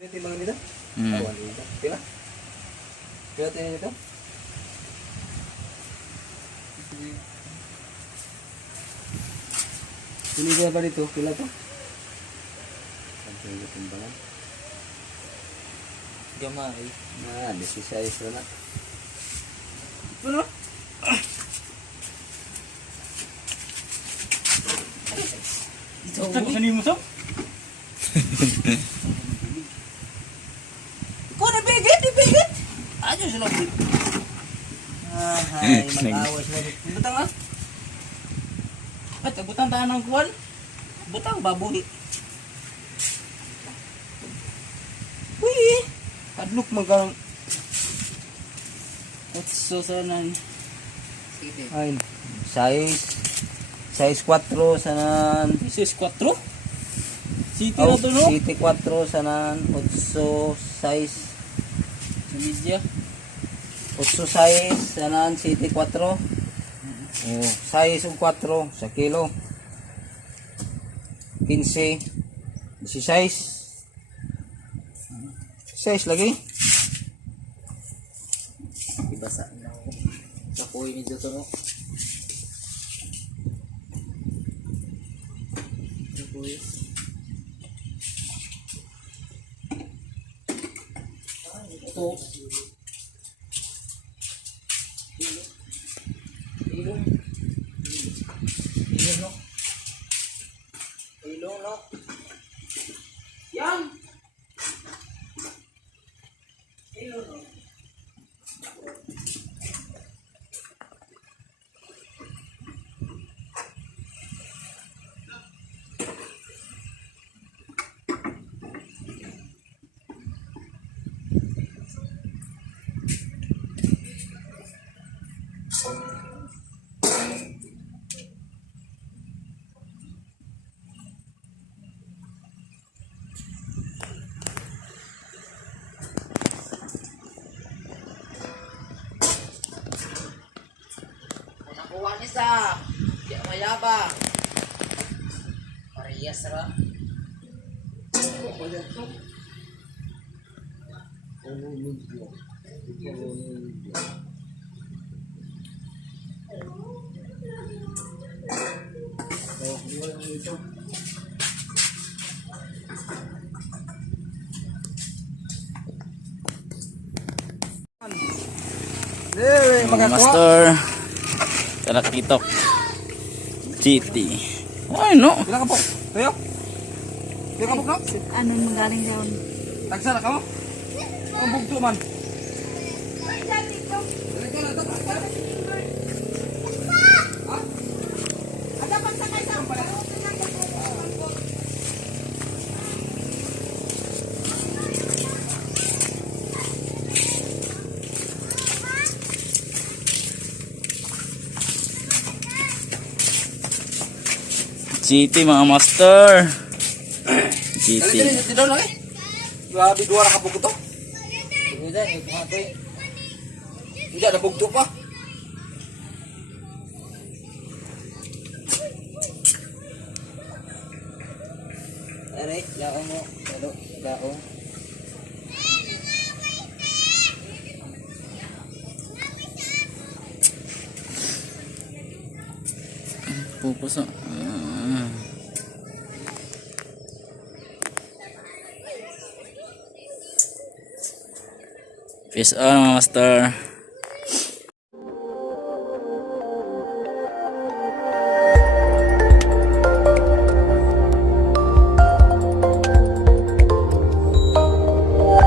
Timbang dito? Hmm. Awan dito. Pila? Pila tayo dito? Sini dia ba dito? Pila to? Sampai yung timbangan. Gamay. Nah, 16 na. Ano? Ito ko kanimo mo to? Ko na bigit. Ayo sila. Ay, mag-awas na. Butang ah. At butang taan ng kuwan. Butang baboy. Uy. Kadlok magang. Otso sanan. Ay, size 4 sanan. Size 4? City Oh, na to no? City 4 sanan 8 size. Media. 8 size sanan City 4. Oh, size 4 sa kilo. 15 16 size lagi. Ibasa na ako. Kapoy ni dito no. Kapoy. Ito. Ilong. Ilong no. Ilong no. Yan. Ilong no. Nakuha niya sa di mayaba. Parehas ra. Mga Master Talakitok GT. Ay no. Pila ka po? Tayo? Pila ka po no? Ano magaling daw? Tagsa na ka mo? Ang bugto man. GT mga master. GT. Dito na eh. Grabe duwa ra ka bugto. Udah ni kumakoy. Hindi na bugto pa. Aray, laong mo. Laong. Pupuso. Peace on mga master.